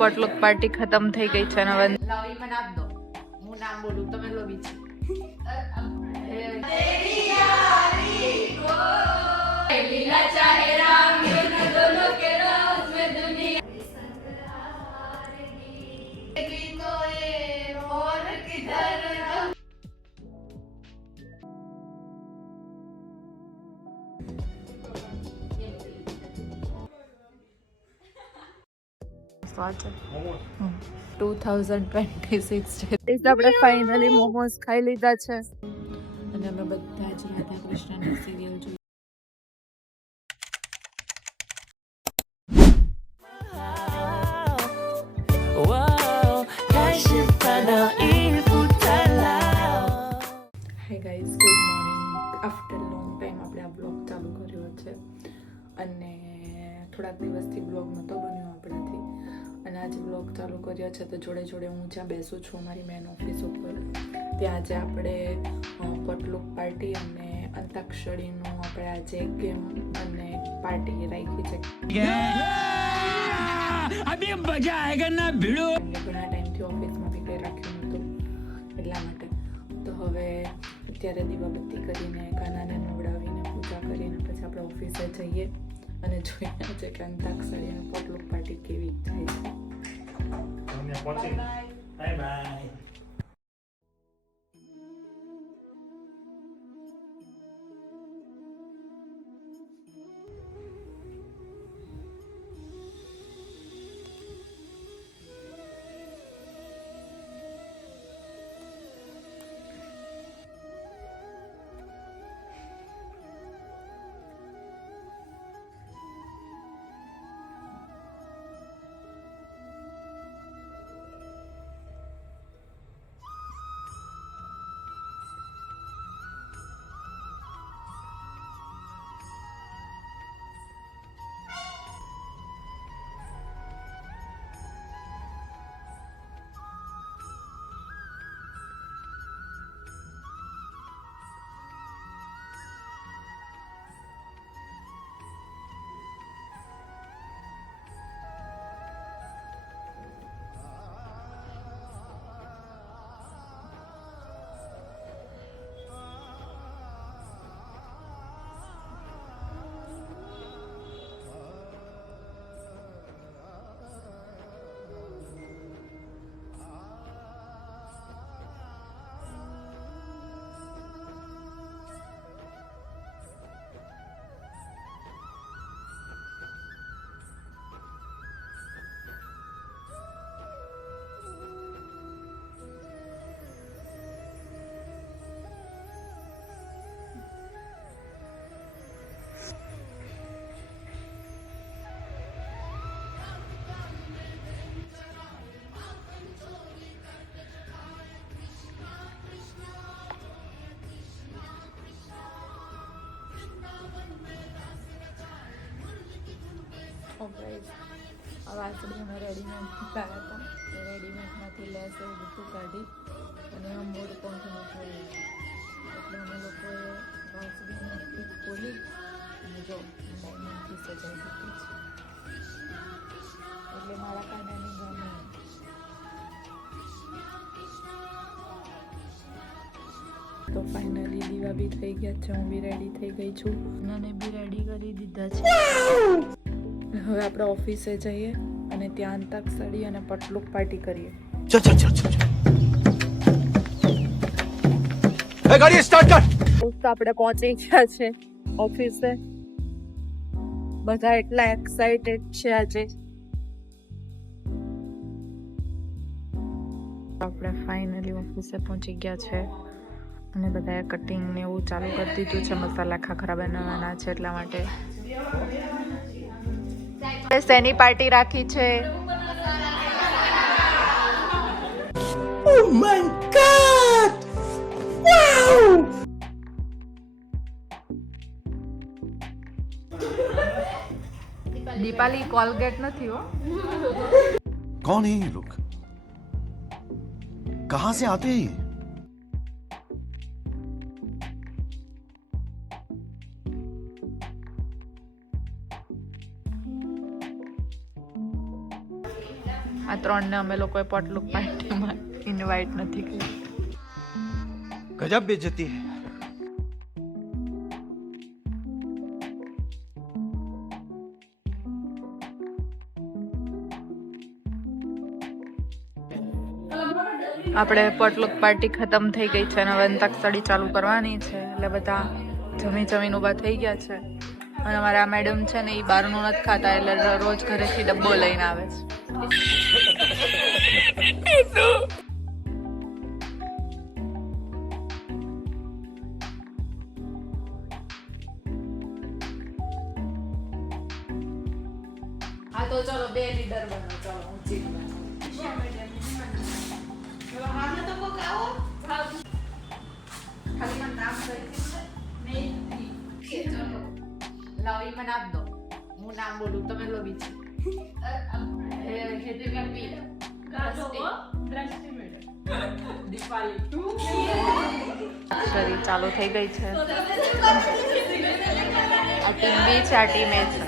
પોટલુક party ખતમ થઈ ગઈ છે અને હવે લાવી મને આપ દો. હું નામ બોલું તમે લોબી છે. સાચે 2026 છે આપણે ફાઇનલી મોમોસ ખાઈ લીધા છે અને અમે બધા જ રાધા કૃષ્ણની સિરિયલ જોઈ. Hi guys, good morning. After long time આપણે આ બ્લોગ ચાલુ કર્યો છે અને થોડાક દિવસથી બ્લોગ નહોતો બન્યો આપણાથી અને આજે બ્લોગ ચાલુ કર્યો છે તો જોડે જોડે હું જ્યાં બેસું છું મારી મેન ઓફિસ ઉપર, ત્યાં આજે આપણે પોટલુક પાર્ટી અને અંતાક્ષરીનું આપણે આજે ગેમ અને પાર્ટી રાખી છે. અભી મજા આયેગા ના ભીડો. ઘણા ટાઈમથી ઓફિસમાં બી કંઈ રાખ્યું નહોતું એટલા માટે. તો હવે અત્યારે દીવાબત્તી કરીને કાનાને નવડાવીને પૂજા કરીને પછી આપણે ઓફિસે જઈએ અને જોઈએ છે કે અંતાક્ષરી અને પોટલુક પાર્ટી કેવી જાય છે. Bye bye. આ વાસળી અમે રેડીમેડ લાવ્યા હતા, એ રેડીમેડમાંથી લેસ એવું બધું કાઢી અને એમાં મોડ પંખ મૂકવું એટલે અમે લોકોએ વાસળીને પીક ખોલી અને જો ડાયમંડથી સજાઈ દીધી છે એટલે મારા કાનાની ગમે. તો ફાઇનલી દીવા બી થઈ ગયા છે, હું બી રેડી થઈ ગઈ છું, નાને બી રેડી કરી દીધા છે. હવે આપણે ઓફિસે જઈએ અને ત્યાં અંતાક્ષરી અને પોટલુક પાર્ટી કરીએ. ચલ ચલ ચલ ચલ એ ગાડી સ્ટાર્ટ કર. તો આપણે પહોંચી ગયા છે ઓફિસે. બધા એટલા એક્સાઇટેડ છે આજે. આપણે ફાઇનલી ઓફિસે પહોંચી ગયા છે અને બધાએ કટિંગ ને એવું ચાલુ કરી દીધું છે. મસાલા ખાખરા બનાવવાના છે એટલા માટે. શેની પાર્ટી રાખી છે? Oh my god! Wow! Dipali Colgate નથી હો. कौन है ये लोग? कहां से आते हैं ये? આ 3ને અમે લોકોએ પોટલુક પાર્ટીમાં ઇન્વાઇટ નથી કર્યા. गजब बेइज्जती है. આપણે પોટલુક પાર્ટી ખતમ થઈ ગઈ છે અને હવે અંતાક્ષરી ચાલુ કરવાની છે એટલે બધા જમીને ઊભા થઈ ગયા છે અને અમારા મેડમ છે ને એ બહારનું નથી ખાતા એટલે રોજ ઘરેથી ડબ્બો લઈને આવે છે. હા તો ચલો 2 લીડર બનો. ચલો હું ચીફ બનો. ચલો હામે તો કોક આવો. ખાલી મને નામ કહી નહીં. ચલો લાવ ઈ મને આપ દો. હું નામ બોલું તમે લો બીજું. હેતે કાપી ગાજો દ્રષ્ટિ મેડમ દીપાલી શરી ચાલુ થઈ ગઈ છે. આ ટીમ બી છે, આ ટીમ એ છે.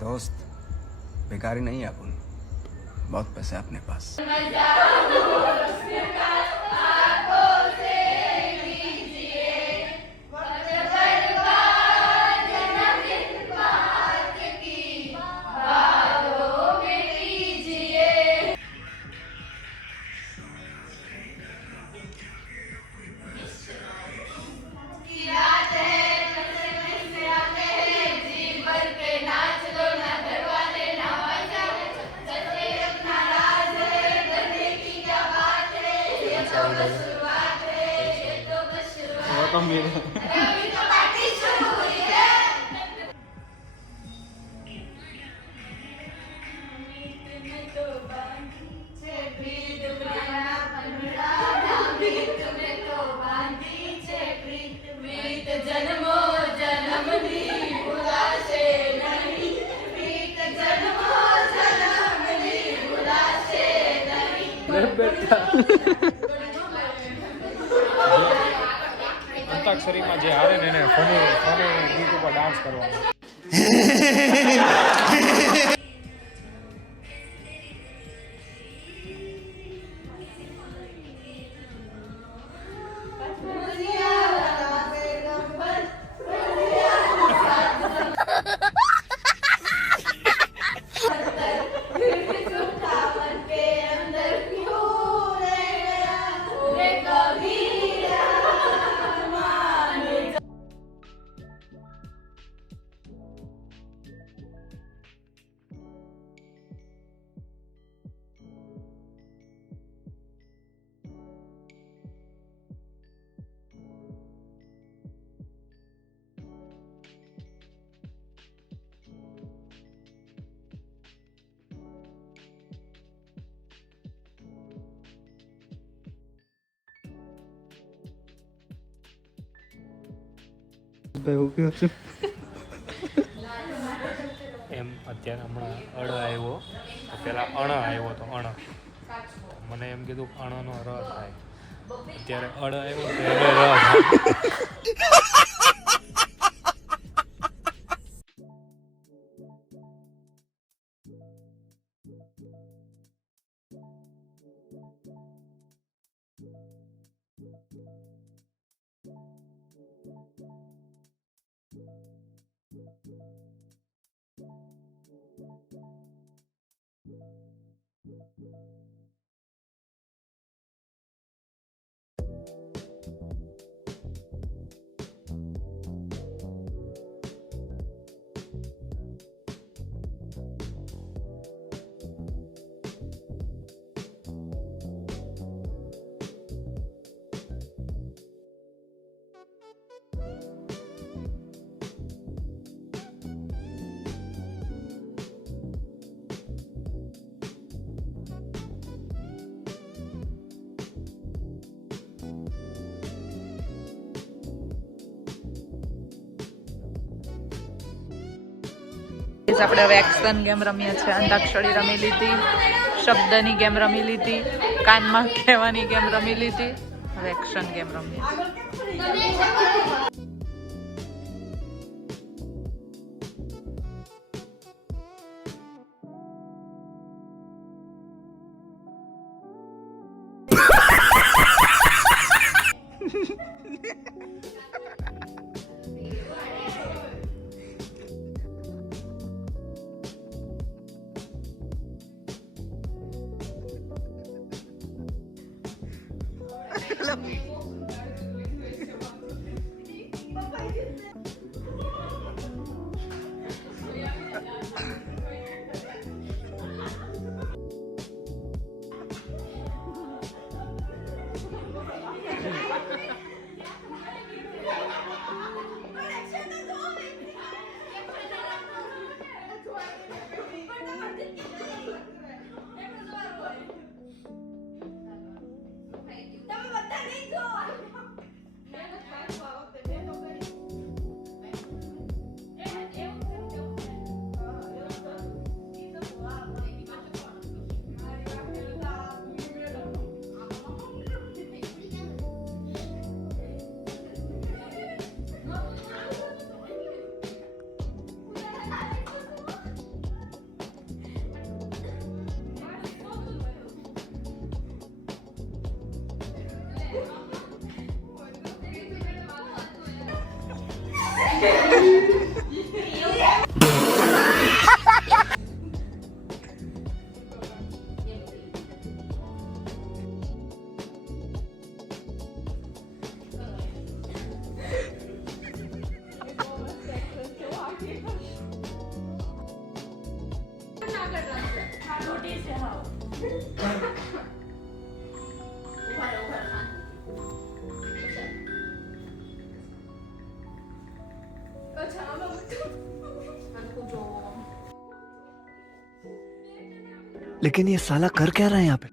दोस्त बेकारी नहीं है अपन, बहुत पैसे है अपने पास। અંતાક્ષરીમાં જે હારે ને એને ફોને ગીત ઉપર ડાન્સ કરવાનો. એમ અત્યારે હમણાં આવ્યો તો પેલા આવ્યો તો મને એમ કીધું અણનો ર થાય, અત્યારે આવ્યો તો હવે ર થાય. આપણે હવે એક્શન ગેમ રમીએ છીએ. અંતાક્ષરી રમી લીધી, શબ્દની ગેમ રમી લીધી, કાનમાં કહેવાની ગેમ રમી લીધી. હવે એક્શન ગેમ રમીએ છીએ. लेकिन ये साला कर क्या रहा है यहाँ पे?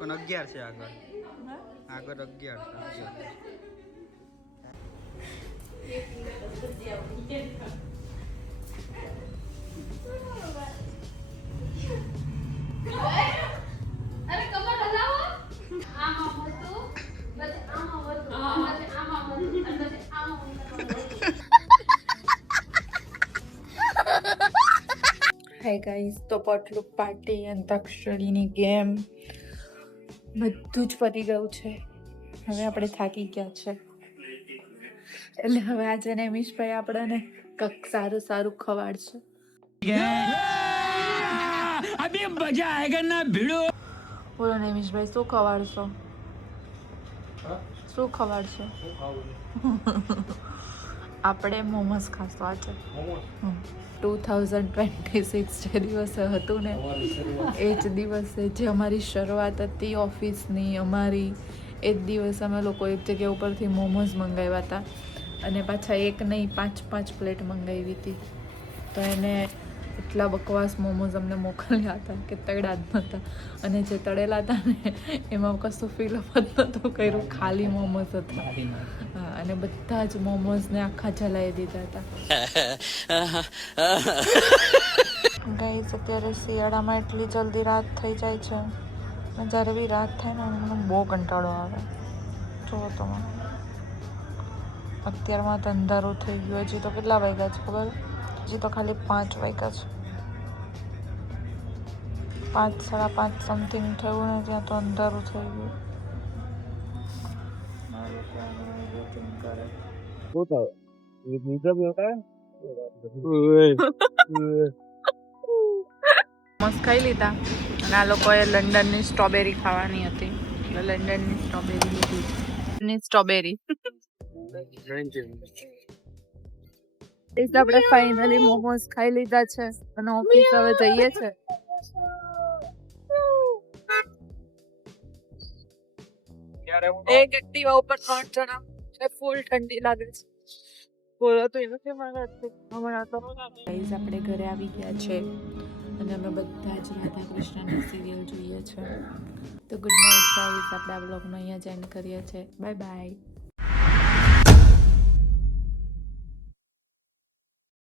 પણ 11 છે આગળ 11 છે. અરે કમર હલાવો આમાં હતું પછી આમાં હતું પછી આમાં હતું અને પછી આમાં હાય ગાઈસ, તો પોટલુક પાર્ટી અંતાક્ષરીની ગેમ બધું જ પતી ગયું છે. હવે આપણે થાકી ગયા છે એટલે હવે આજે નેમિશભાઈ આપણને કંઈક સારું સારું ખવાડશે. બોલો નેમિશભાઈ, શું ખવાડશો? શું ખવાડશો? આપણે મોમોસ ખાશું આજે. 2026 જે દિવસે હતું ને એ જ દિવસે જે અમારી શરૂઆત હતી ઓફિસની અમારી, એ જ દિવસે અમે લોકો એક જગ્યા ઉપરથી મોમોઝ મંગાવ્યા હતા અને પાછા એક નહીં 5 પ્લેટ મંગાવી હતી. તો એને એટલા બકવાસ મોમોઝ અમને મોકલ્યા હતા કે તળ્યા જ નહોતા, અને જે તળેલા હતા ને એમાં કશું ફિલઅપ જ નહોતું કર્યું, ખાલી મોમોઝ હતા. હા, અને બધા જ મોમોઝને આખા જલાવી દીધા હતા. ગાઈસ, અત્યારે શિયાળામાં એટલી જલ્દી રાત થઈ જાય છે અને જ્યારે બી રાત થાય ને મને બહુ કંટાળો આવે. જુઓ તમે, અત્યારમાં તો અંધારું થઈ ગયું. હજી તો કેટલા વાગ્યા છે ખબર? હજી તો ખાલી 5 વાગ્યા છે. 5, 5:30 સમથિંગ થયું ને ત્યાં તો અંધારું થઈ ગયું. મોમોસ ખાઈ લીધા અને આ લોકોએ લંડનની સ્ટ્રોબેરી ખાવાની હતી એટલે લંડનની સ્ટ્રોબેરી લીધી. સ્ટ્રોબેરી આપણે ફાઇનલી મોમોસ ખાઈ લીધા છે અને ઓફિસ હવે જઈએ છે. એક એક્ટિવા ઉપર 3 જણા છે, ફૂલ ઠંડી લાગે છે. બોલો તો એનું આપણે ઘરે આવી ગયા છે અને અમે બધા જ રાધા કૃષ્ણની સિરિયલ જોઈએ છે. તો ગુડ નાઇટ ગાઈઝ, આપણે આ બ્લોગનો અહીંયા જ એન્ડ કરીએ છીએ. Bye bye.